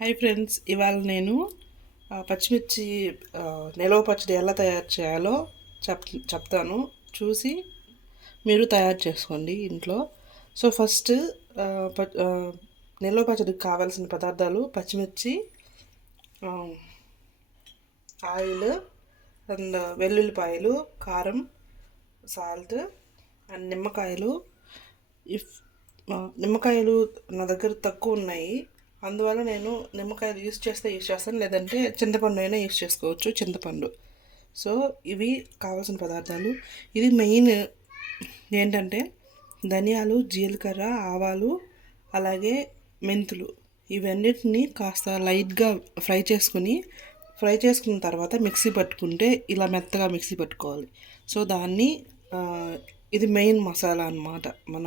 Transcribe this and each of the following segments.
Hi friends ఇవాళ నేను పచ్చిమిర్చి నిలవ పచ్చడి ఎలా తయారు చేయాలో చెప్ చెప్తాను. చూసి మీరు తయారు చేసుకోండి ఇంట్లో. సో ఫస్ట్ ప- నిలవ పచ్చడికి కావాల్సిన పదార్థాలు పచ్చిమిర్చి ఆయిల్ అండ్ వెల్లుల్లిపాయలు కారం సాల్ట్ అండ్ నిమ్మకాయలు. ఇఫ్ నిమ్మకాయలు నా దగ్గర తక్కువ ఉన్నాయి. అందువల్ల నేను నిమ్మకాయలు యూస్ చేస్తే యూస్ చేస్తాను లేదంటే చింతపండు అయినా యూస్ చేసుకోవచ్చు చింతపండు. సో ఇవి కావాల్సిన పదార్థాలు. ఇది మెయిన్ ఏంటంటే ధనియాలు జీలకర్ర ఆవాలు అలాగే మెంతులు. ఇవన్నిటిని కాస్త లైట్గా ఫ్రై చేసుకుని ఫ్రై చేసుకున్న తర్వాత మిక్సీ పట్టుకుంటే ఇలా మెత్తగా మిక్సీ పట్టుకోవాలి. సో దాన్ని ఇది మెయిన్ మసాలా అన్నమాట మన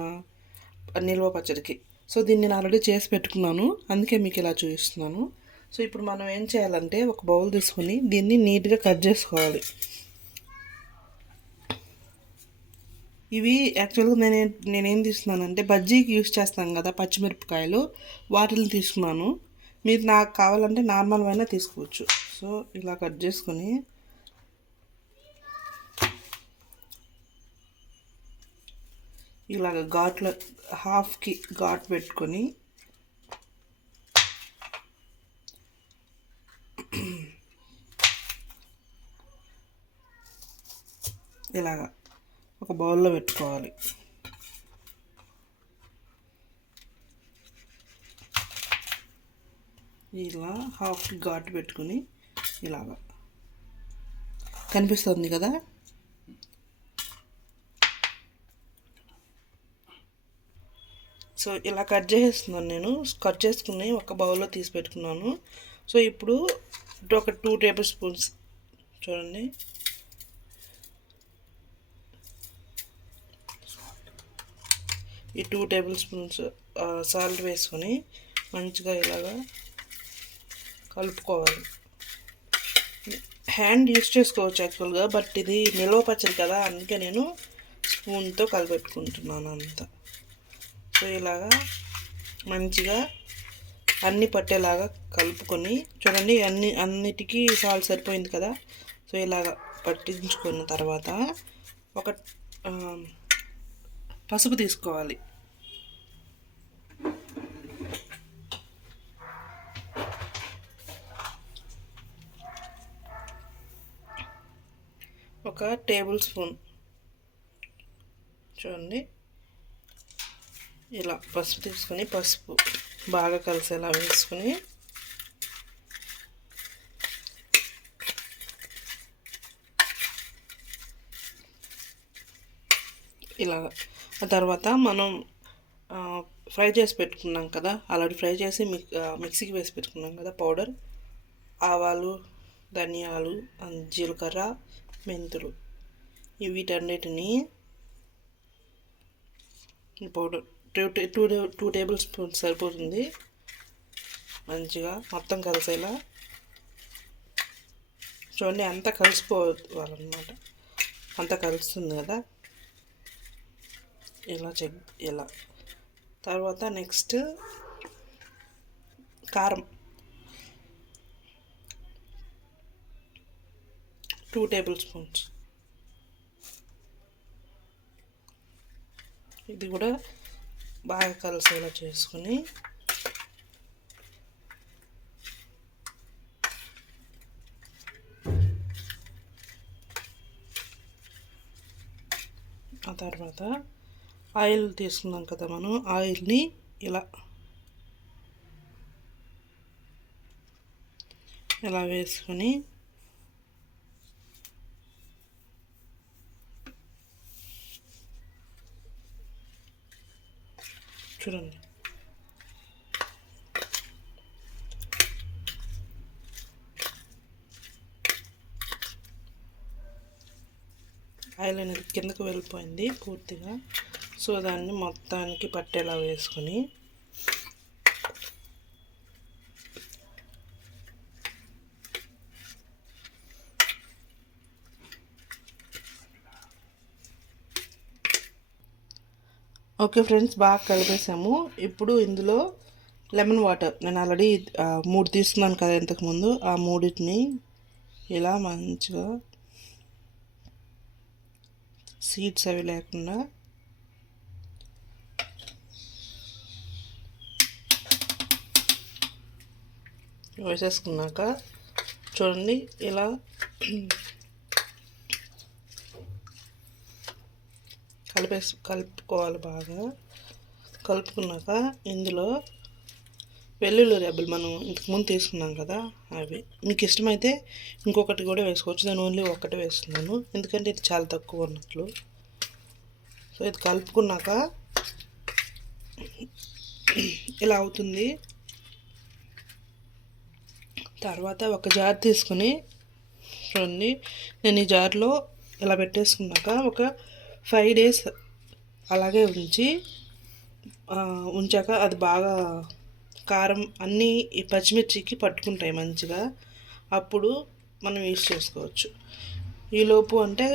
నిల్వ పచ్చడికి. సో దీన్ని నేను ఆల్రెడీ చేసి పెట్టుకున్నాను. అందుకే మీకు ఇలా చూపిస్తున్నాను. సో ఇప్పుడు మనం ఏం చేయాలంటే ఒక బౌల్ తీసుకుని దీన్ని నీట్గా కట్ చేసుకోవాలి. ఇవి యాక్చువల్గా నేను నేనేం తీసుకున్నానంటే బజ్జీకి యూస్ చేస్తాను కదా పచ్చిమిరపకాయలు వాటిని తీసుకున్నాను. మీరు నాకు కావాలంటే నార్మల్ అయినా తీసుకోవచ్చు. సో ఇలా కట్ చేసుకొని ఇలాగ ఘాట్లో హాఫ్కి ఘాట్ పెట్టుకొని ఇలాగ ఒక బౌల్లో పెట్టుకోవాలి. ఇలా హాఫ్ ఘాట్ పెట్టుకుని ఇలాగ. కనిపిస్తుంది కదా? సో ఇలా కట్ చేసేస్తున్నాను నేను. కట్ చేసుకుని ఒక బౌల్లో తీసి పెట్టుకున్నాను. సో ఇప్పుడు ఒక టూ టేబుల్ స్పూన్స్ చూడండి. ఈ టూ టేబుల్ స్పూన్స్ సాల్ట్ వేసుకొని మంచిగా ఇలాగా కలుపుకోవాలి. హ్యాండ్ యూస్ చేసుకోవచ్చు యాక్చువల్గా బట్ ఇది నిల్వ పచ్చడి కదా అందుకే నేను స్పూన్తో కలిపెట్టుకుంటున్నాను అంతా. సో ఇలాగా మంచిగా అన్నీ పట్టేలాగా కలుపుకొని చూడండి అన్ని అన్నిటికీ సాల్ట్ సరిపోయింది కదా? సో ఇలాగ పట్టించుకున్న తర్వాత ఒక పసుపు తీసుకోవాలి. ఒక టేబుల్ స్పూన్. చూడండి. ఇలా పసుపు తీసుకొని పసుపు బాగా కలిసేలా వేసుకుని ఇలా ఆ తర్వాత మనం ఫ్రై చేసి పెట్టుకున్నాం కదా అలాంటి ఫ్రై చేసి మిక్ మిక్సీకి వేసి పెట్టుకున్నాం కదా పౌడర్ ఆవాలు ధనియాలు జీలకర్ర మెంతులు ఈ వీటన్నిటిని పౌడర్ టూ టూ టే- టూ టేబుల్ స్పూన్స్ సరిపోతుంది. మంచిగా మొత్తం కలిసేలా. చూడండి అంతా కలిసిపోవాలన్నమాట. అంతా కలుస్తుంది కదా. ఇలా చెక్ ఇలా. తర్వాత నెక్స్ట్ కారం. Two tablespoons. ఇది కూడా బాగా కలిసేలా చేసుకుని ఆ తర్వాత ఆయిల్ తీసుకున్నాం కదా మనం ఆయిల్ని ఇలా ఇలా వేసుకొని చూడండి ఆయిల్ అనేది కిందకు వెళ్ళిపోయింది పూర్తిగా. సో దాన్ని మొత్తానికి పట్టేలా వేసుకొని ఓకే ఫ్రెండ్స్ బాగా కలిపేసాము. ఇప్పుడు ఇందులో లెమన్ వాటర్. నేను ఆల్రెడీ మూడు తీసుకున్నాను కదా ఇంతకుముందు ఆ మూడింటిని ఇలా మంచిగా సీడ్స్ అవి లేకుండా వేసేసుకున్నాక చూడండి ఇలా కలిపేసి కలుపుకోవాలి బాగా. కలుపుకున్నాక ఇందులో వెల్లుల్లి రెబ్బలు మనం ఇంతకుముందు తీసుకున్నాం కదా అవి. మీకు ఇష్టమైతే ఇంకొకటి కూడా వేసుకోవచ్చు. నేను ఓన్లీ ఒకటి వేస్తున్నాను. ఎందుకంటే ఇది చాలా తక్కువ ఉన్నట్లు. సో ఇది కలుపుకున్నాక ఇలా అవుతుంది. తర్వాత ఒక జార్ తీసుకుని చూడండి. నేను ఈ జార్లో ఇలా పెట్టేసుకున్నాక ఒక ఫైవ్ డేస్ అలాగే ఉంచి ఉంచాక అది బాగా కారం అన్నీ ఈ పచ్చిమిర్చికి పట్టుకుంటాయి మంచిగా. అప్పుడు మనం యూస్ చేసుకోవచ్చు. ఈలోపు అంటే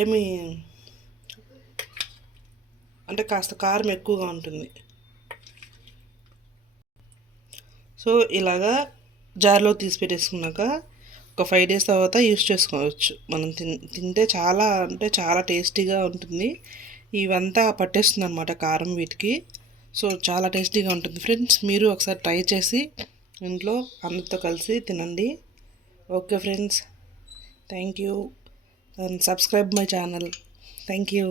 ఏమి అంటే కాస్త కారం ఎక్కువగా ఉంటుంది. సో ఇలాగా జార్లో తీసి పెట్టేసుకున్నాక ఒక ఫైవ్ డేస్ తర్వాత యూస్ చేసుకోవచ్చు. మనం తిన్ తింటే చాలా అంటే చాలా టేస్టీగా ఉంటుంది. ఇవంతా పట్టేస్తుంది అనమాట కారం వీటికి. సో చాలా టేస్టీగా ఉంటుంది. ఫ్రెండ్స్ మీరు ఒకసారి ట్రై చేసి ఇంట్లో అందరితో కలిసి తినండి. Okay friends thank you and subscribe my channel thank you